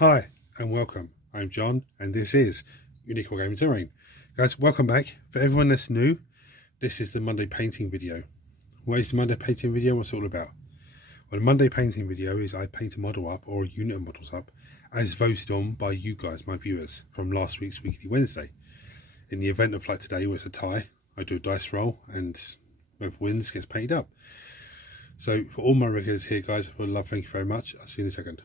Hi and welcome. I'm John and this is Unique Gaming Terrain. Guys, welcome back. For everyone that's new, this is the Monday painting video. What is the Monday painting video? What's it all about? Well, the Monday painting video is I paint a model up or a unit of models up as voted on by you guys, my viewers, from last week's Weekly Wednesday. In the event of like today where it's a tie, I do a dice roll and whoever wins gets painted up. So for all my regulars here, guys, I would love, thank you very much. I'll see you in a second.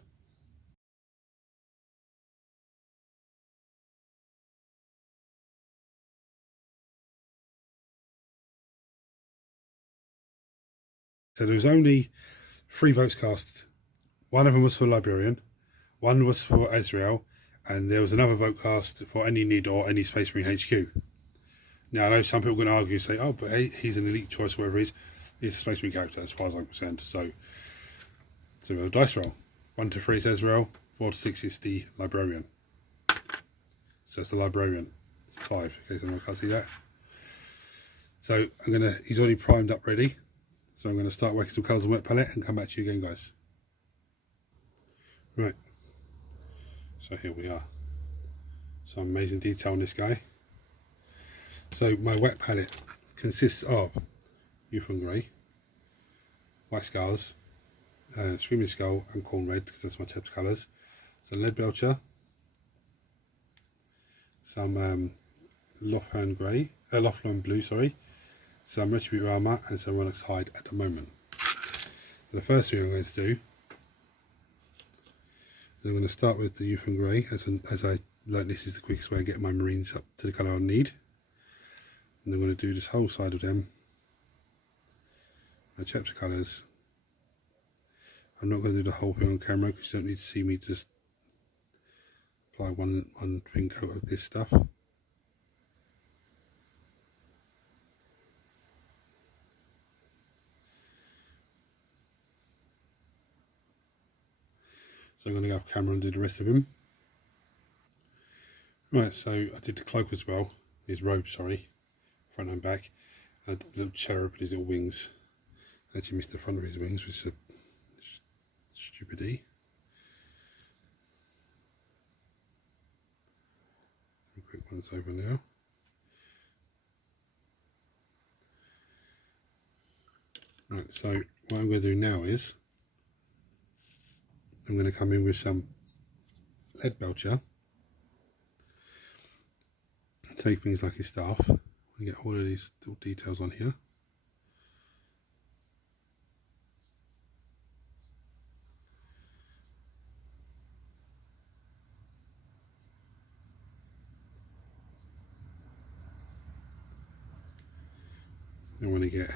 So there was only 3 votes cast. One of them was for Libarian, one was for Israel, and there was another vote cast for any NID or any Space Marine HQ. Now I know some people are going to argue and say, oh, but hey, he's an elite choice, whatever he is. He's a Space Marine character as far as I'm concerned. So we have a dice roll. 1 to 3 is Israel, 4 to 6 is the Libarian. So it's the Libarian. It's 5, in case anyone can't see that. So he's already primed up ready. So I'm going to start working some colours on wet palette and come back to you again, guys. Right. So here we are. Some amazing detail on this guy. So my wet palette consists of Youthful Grey, White Scars, Screaming Skull and Corn Red, because that's my tips colours. Some Lead Belcher, some Lofthorn Blue, sorry, some Retribute Armour and some Onyx Hide at the moment. So the first thing I'm going to do is I'm going to start with the Youthful Grey, as I learned this is the quickest way of getting my Marines up to the colour I need. And I'm going to do this whole side of them, my chapter colours. I'm not going to do the whole thing on camera because you don't need to see me just apply one thin coat of this stuff. So I'm going to go off camera and do the rest of him. Right, so I did the cloak as well, his robe, sorry, front and back. I did the little cherub with his little wings. I actually missed the front of his wings, which is a stupidity. A quick one's over now. Right, so what I'm going to do now is I'm going to come in with some Lead Belcher. Take things like his staff and get all of these little details on here. I want to get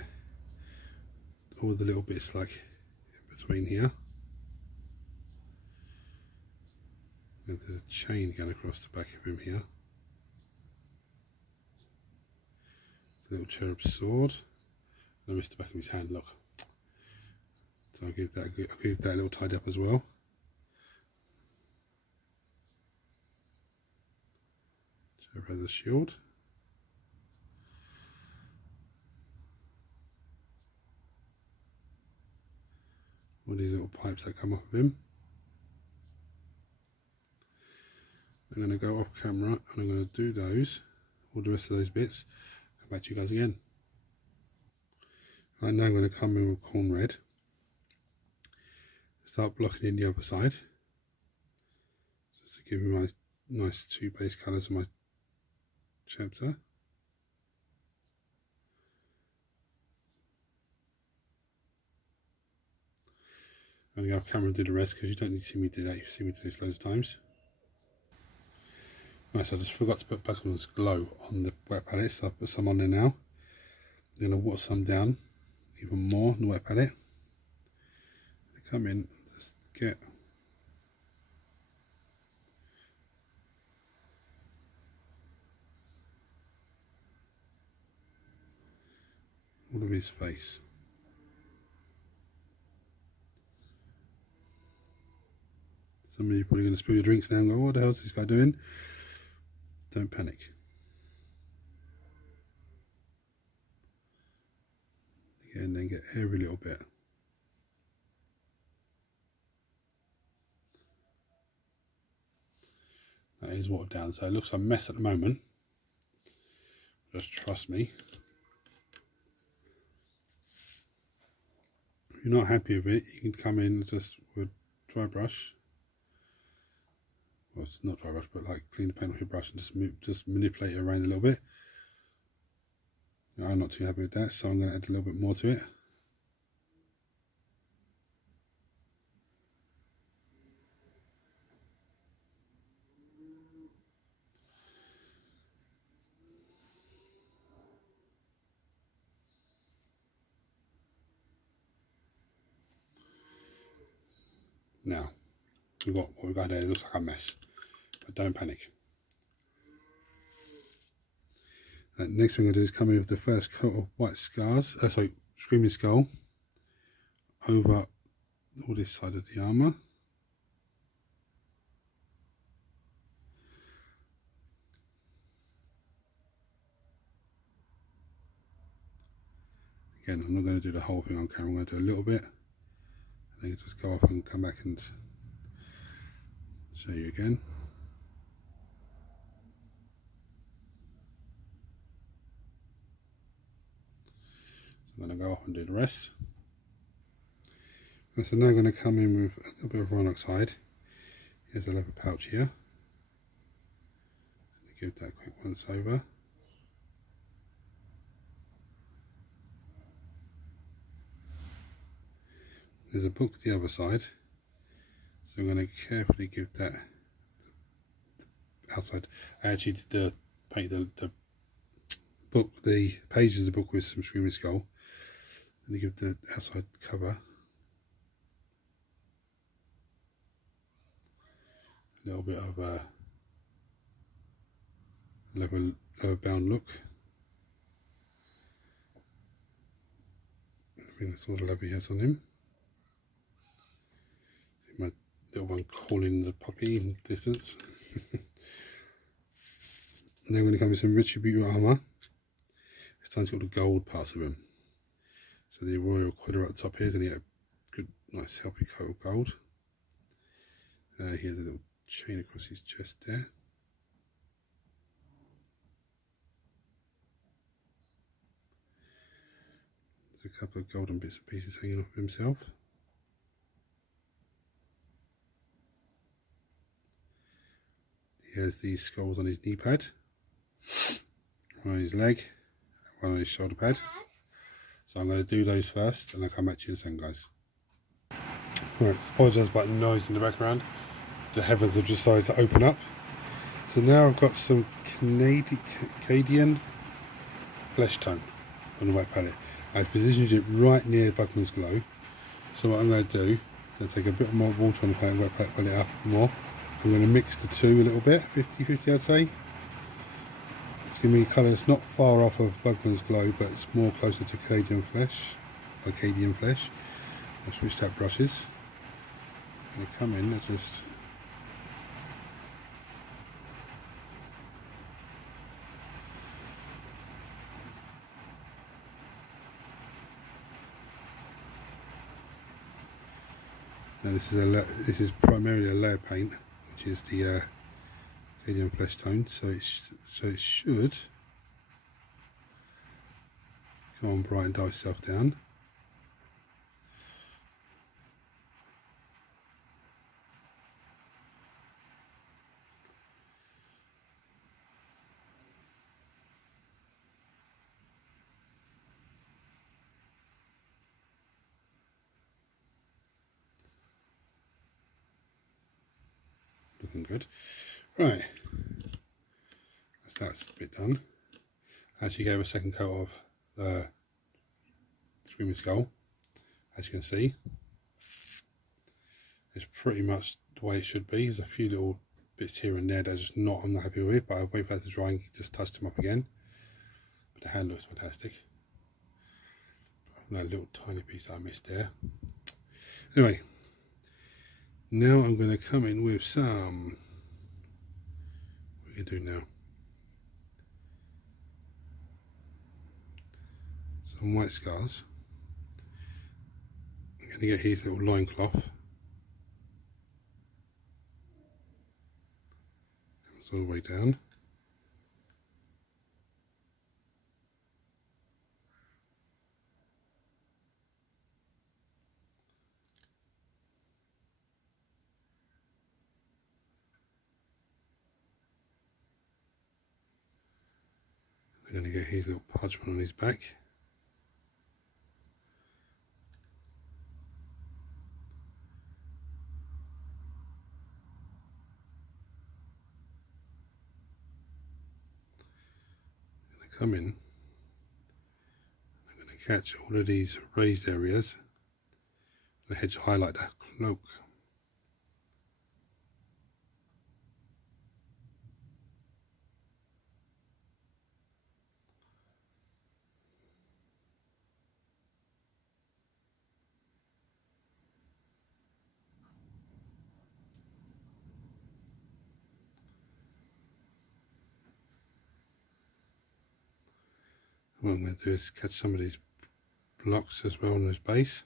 all the little bits like in between here. And there's a chain going across the back of him here. Little cherub sword. I missed the back of his hand, look. So I'll give that a little tidy up as well. Cherub has a shield. All these little pipes that come off of him. I'm going to go off camera and I'm going to do those, all the rest of those bits. Come back to you guys again. Right, now I'm going to come in with Corn Red. Start blocking in the other side. Just to give me my nice 2 base colours on my chapter. I'm going to go off camera and do the rest because you don't need to see me do that. You've seen me do this loads of times. Right, so I just forgot to put Buckland's Glow on the wet palette, so I'll put some on there now. I'm going to water some down even more on the wet palette. Come in, just get all of his face. Some of you are probably going to spill your drinks now and go, what the hell is this guy doing? Don't panic. Again, then get every little bit. It is watered down, so it looks a mess at the moment. Just trust me. If you're not happy with it, you can come in just with a dry brush. Well, it's not dry brush, but like clean the paint off your brush and just manipulate it around a little bit. Now, I'm not too happy with that, so I'm going to add a little bit more to it. Now, what we've got there, it looks like a mess, but don't panic. Next thing I'm going to do is come in with the first coat of white scars, Screaming Skull, over all this side of the armour. Again, I'm not going to do the whole thing on camera, I'm going to do a little bit, and then just go off and come back and show you again. I'm going to go off and do the rest. And so now I'm going to come in with a little bit of iron oxide. Here's a leather pouch here. Give that a quick once over. There's a book the other side, so I'm going to carefully give that outside. I actually did paint the book, the pages of the book with some Screaming Skull, and give the outside cover a little bit of a leather bound look. I think that's all the leather he has on him. My little one calling the puppy in the distance. Now I'm going to come with some Retributor armour. It's time to get all the gold parts of him. So the royal quitter at the top here is going to get a good, nice, healthy coat of gold. Here's a little chain across his chest there. There's a couple of golden bits and pieces hanging off himself. He has these skulls on his knee pad, one on his leg, one on his shoulder pad. So I'm going to do those first and I'll come back to you in a second, guys. Right, apologise about the noise in the background. The heavens have decided to open up. So now I've got some Canadian flesh tone on the wet palette. I've positioned it right near Bugman's Glow. So what I'm going to do is take a bit more water on the palette, wet palette, pull it up more. I'm going to mix the two a little bit, 50-50 I'd say. It's going to be a colour that's not far off of Bugman's Glow, but it's more closer to Canadian flesh. I've switched out brushes. I'm going to come in and just now this is primarily a layer paint, which is the Canadian flesh tone, so it should come on bright and dye itself down. Looking good. Right, that's a bit done. I actually gave a second coat of the Screaming Skull. As you can see, it's pretty much the way it should be. There's a few little bits here and there that I'm not happy with, but I'll wait for that to dry and just touch them up again. But the hand looks fantastic. No little tiny piece that I missed there. Anyway, now I'm going to come in with some, what are we going to do now? Some white scars. I'm going to get his little loincloth. It's all the way down. We're going to get his little parchment on his back. Going to come in. I'm going to catch all of these raised areas. The hedge highlight that cloak. What I'm going to do is catch some of these blocks as well on his base.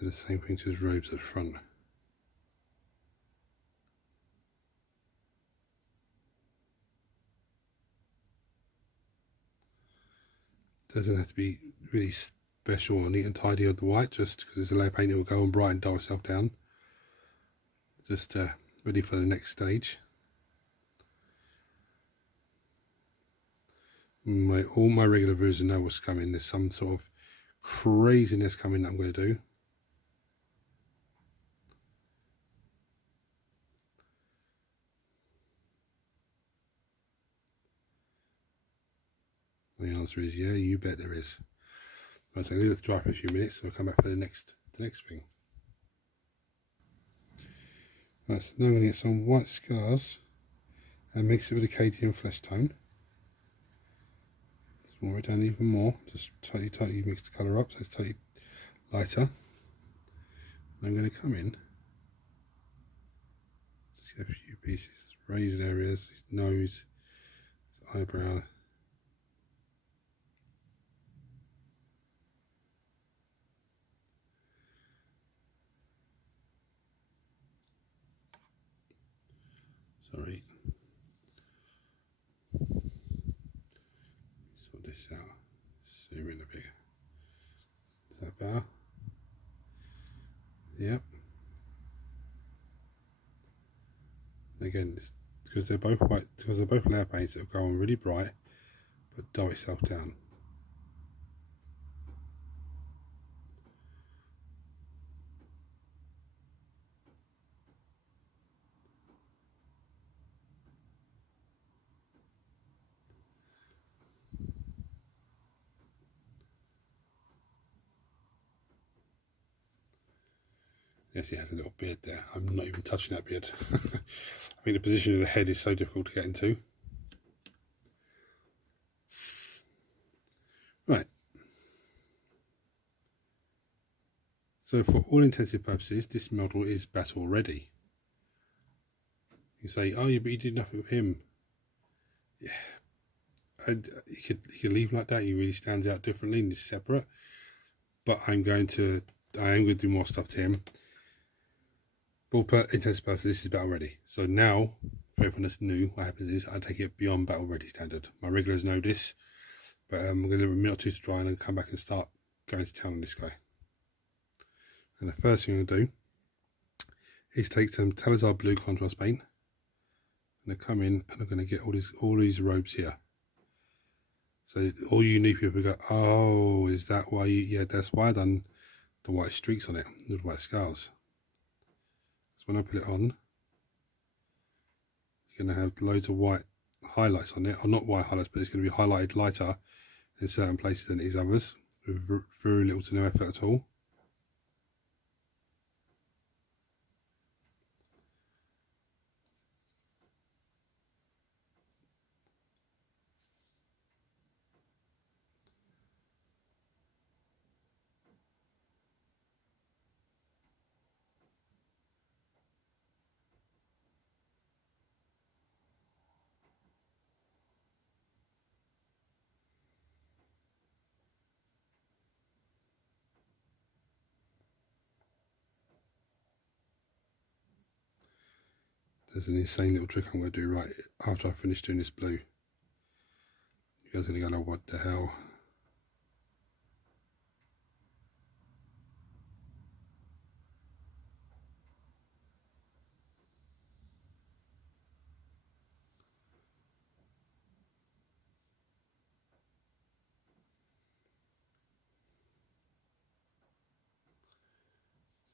Do the same thing to his robes at the front. Doesn't have to be really special or neat and tidy of the white, just because it's a layer paint, it will go on bright and dull itself down. Just ready for the next stage. All my regular viewers know what's coming. There's some sort of craziness coming that I'm going to do. The answer is yeah, you bet there is. Right, so I'm going to leave it to dry for a few minutes and we'll come back for the next thing. Right, so now I'm going to get some white scars and mix it with a Cadian flesh tone. Small it down even more, just totally mix the colour up so it's totally lighter. I'm going to come in, see a few pieces, raised areas, his nose, his eyebrow. Sorry. Sort this out. Zoom in a bit. Is that better? Yep. Again, because they're both white, because they're both layer paints, it'll go on really bright, but dull itself down. Yes, he has a little beard there. I'm not even touching that beard. I think the position of the head is so difficult to get into. Right. So for all intensive purposes, this model is battle ready. You say, oh, but you did nothing with him. Yeah. And you could leave like that. He really stands out differently and is separate. But I am going to do more stuff to him. For all intensive purposes, this is battle ready. So now, for everyone that's new, what happens is I take it beyond battle ready standard. My regulars know this, but I'm going to leave a minute or two to dry and then come back and start going to town on this guy. And the first thing I'm going to do is take some Talazar blue contrast paint. I'm going to come in and I'm going to get all these robes here. So all you new people go, oh, is that why you, yeah, that's why I done the white streaks on it, the white scars. So when I put it on, you're going to have loads of white highlights on it, or not white highlights, but it's going to be highlighted lighter in certain places than it is others, with very little to no effort at all. There's an insane little trick I'm going to do right after I finish doing this blue. You guys are going to go, what the hell?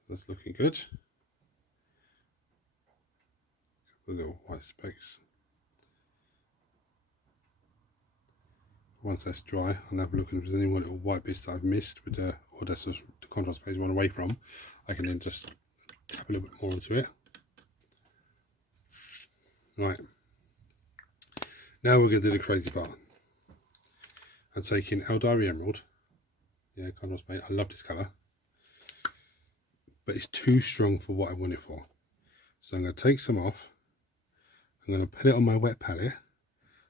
That's looking good. A couple of little white specks. Once that's dry, I'll have a look if there's any more little white bits that I've missed with the, or that's the contrast page one away from. I can then just tap a little bit more into it. Right. Now we're going to do the crazy part. I'm taking Libarian Emerald. Yeah, contrast paint. I love this colour. But it's too strong for what I want it for. So I'm going to take some off. I'm going to put it on my wet palette.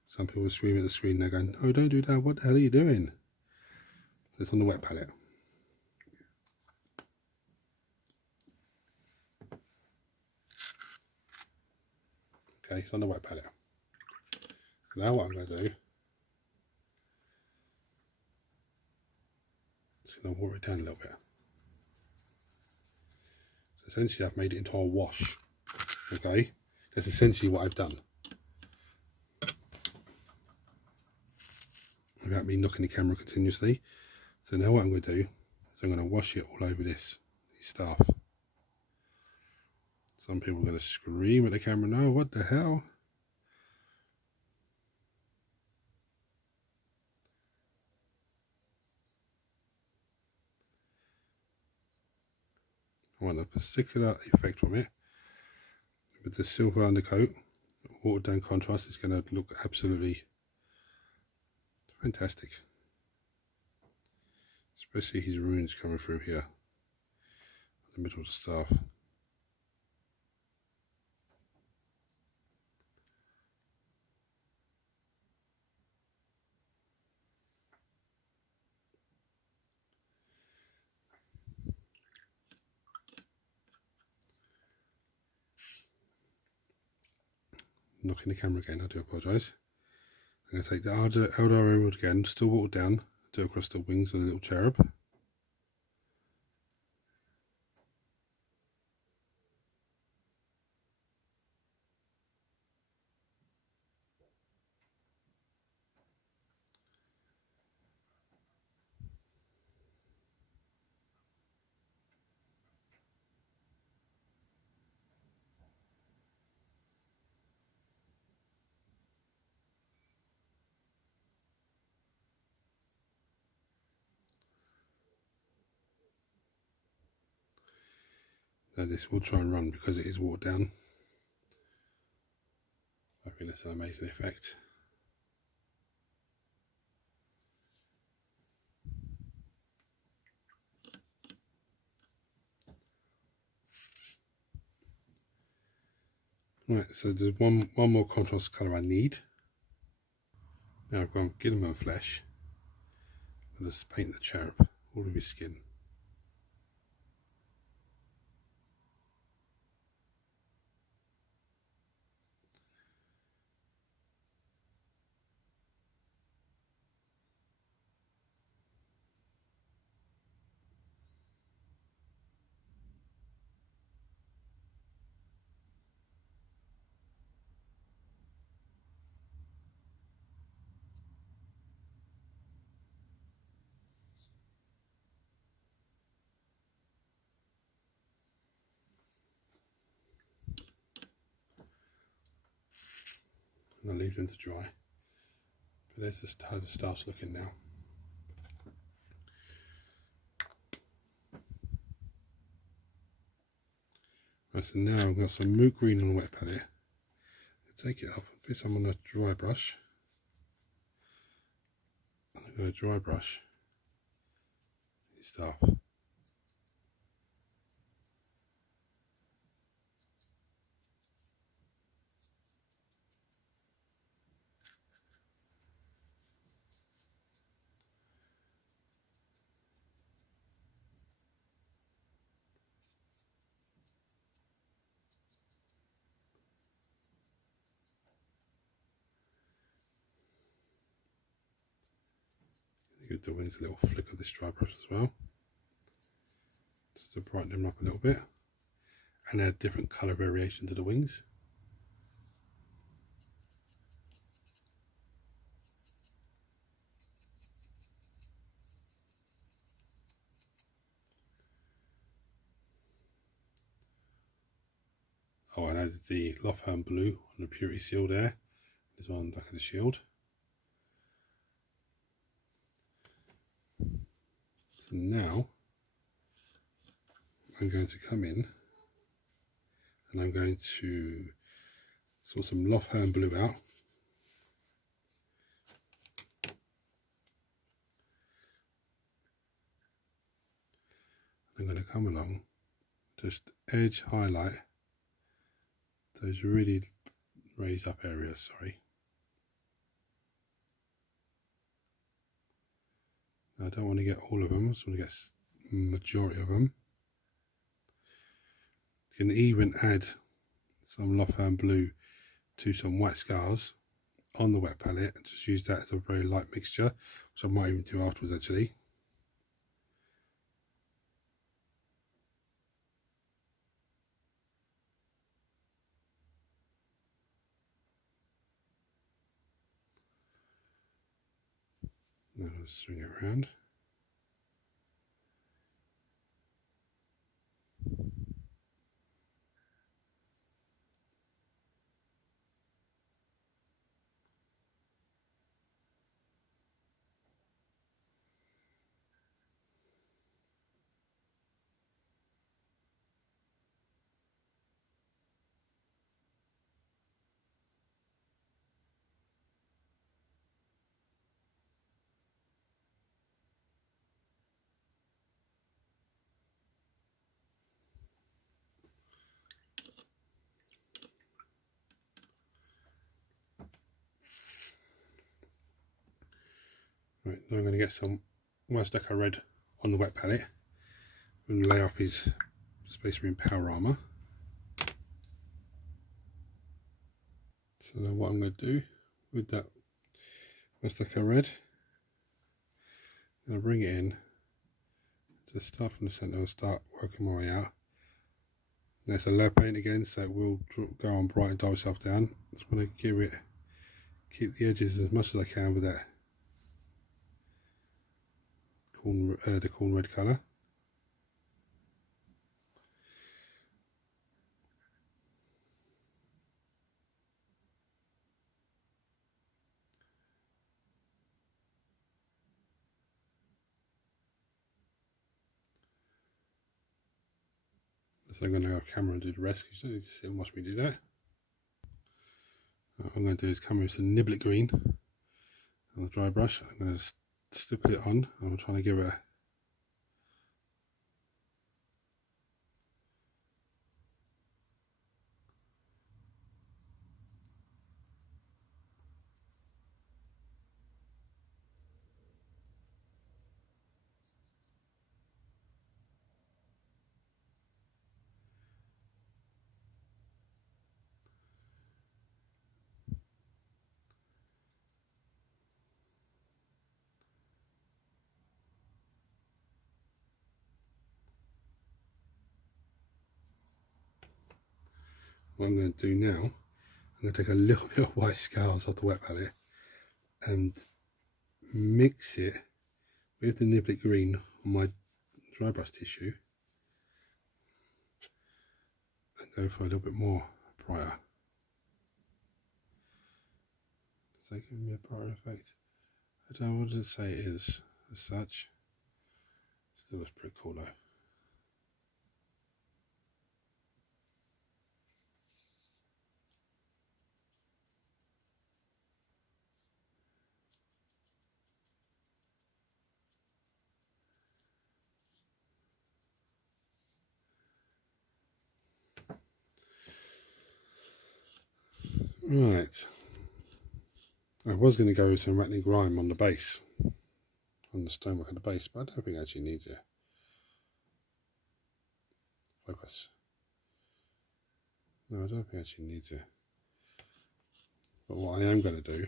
Some people scream at the screen, they're going, oh, don't do that, what the hell are you doing? So it's on the wet palette. Okay, it's on the wet palette. So now what I'm going to do, just going to water it down a little bit. So essentially I've made it into a wash. Okay, that's essentially what I've done. Without me knocking the camera continuously. So now what I'm going to do is I'm going to wash it all over this stuff. Some people are going to scream at the camera, no, what the hell? I want a particular effect from it. With the silver undercoat, watered down contrast, it's going to look absolutely fantastic. Especially his runes coming through here. In the middle of the staff. Knocking the camera again, I do apologise. I'm going to take the Eldar Emerald again, still watered down, do it across the wings of the little cherub. Now this will try and run because it is watered down. I think that's an amazing effect. Right, so there's one more contrast colour I need. Now I've gone Gilliman Flesh. I'll just paint the cherub, all of his skin. And I'll leave them to dry. But there's just how the staff's looking now. Right, so now I've got some moot green on the wet palette. I'll take it up, put some on a dry brush. And I'm going to dry brush his staff. give the wings a little flick of this dry brush as well, just to brighten them up a little bit and add different colour variation to the wings. Oh, I added the Lothern blue on the purity seal there. This one on the back of the shield. So now I'm going to come in and I'm going to sort some Lothern blue out. I'm going to come along, just edge highlight those really raised up areas, sorry. I don't want to get all of them, I just want to get majority of them. You can even add some Lothern blue to some white scars on the wet palette and just use that as a very light mixture, which I might even do afterwards actually. Now I'll swing it around. Right, now I'm going to get some White Stucco Red on the wet palette and lay up his Space Marine Power Armour. So now what I'm going to do with that White Stucco Red, I'm going to bring it in, just start from the centre and start working my way out. Now it's a lead paint again, so it will go on bright and dull itself down. Just want to keep the edges as much as I can with that the corn red colour. So I'm going to go off camera and do the rest because you don't need to sit and watch me do that. What I'm going to do is come with some Niblet Green on the dry brush. I'm going to stipple it on and I'm trying to give it a what I'm going to do now, I'm going to take a little bit of white scars off the wet palette and mix it with the Niblet Green on my dry brush tissue and go for a little bit more brighter. Does that give me a brighter effect? I don't know what to say it is as such. Still looks pretty cool though. Right, I was going to go with some rattling grime on the base, on the stonework at the base, but I don't think it actually needs it. Focus. No, I don't think it actually needs it. But what I am going to do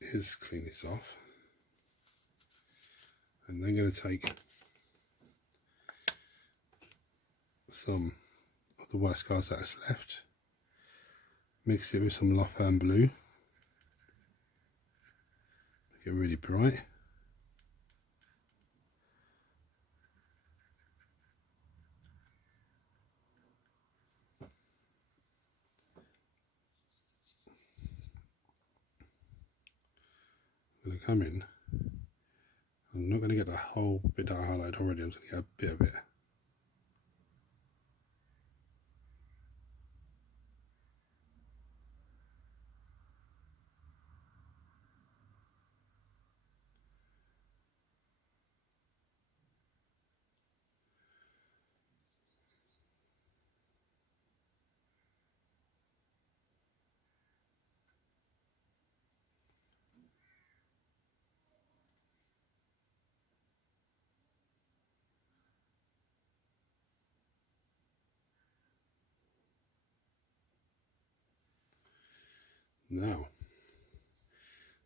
is clean this off. And then I'm going to take some of the white cast that's left, mix it with some Libarian blue, make it really bright. I'm going to come in. I'm not going to get the whole bit that I highlighted already, I'm just going to get a bit of it. Now,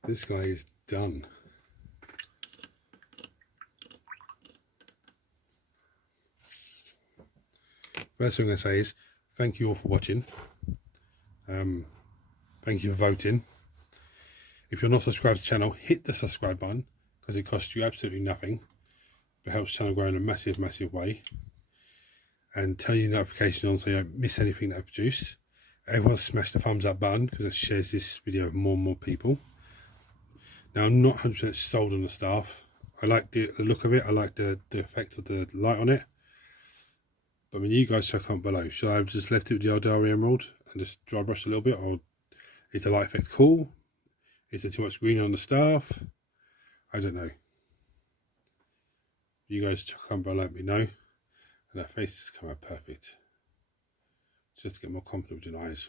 this guy is done. First thing I'm going to say is thank you all for watching. Thank you for voting. If you're not subscribed to the channel, hit the subscribe button because it costs you absolutely nothing. It helps the channel grow in a massive, massive way. And turn your notifications on so you don't miss anything that I produce. Everyone smash the thumbs up button because it shares this video with more and more people. Now, I'm not 100% sold on the staff. I like the look of it. I like the effect of the light on it. But when you guys check comment below, should I have just left it with the old Dari Emerald and just dry brush a little bit? Or is the light effect cool? Is there too much green on the staff? I don't know. You guys check comment below, let me know. And that face has come out perfect. Just to get more confident with your eyes.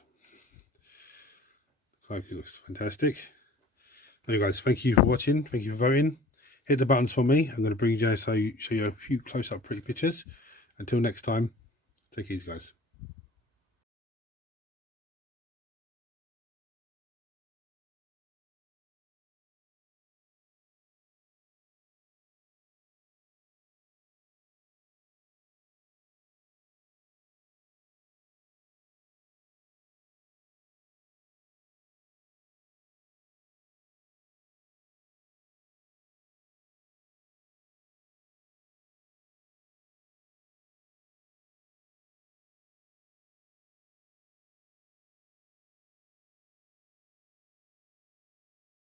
The cloak looks fantastic. Anyway guys, thank you for watching. Thank you for voting. Hit the buttons for me. I'm going to bring you down so show you a few close-up pretty pictures. Until next time, take it easy guys.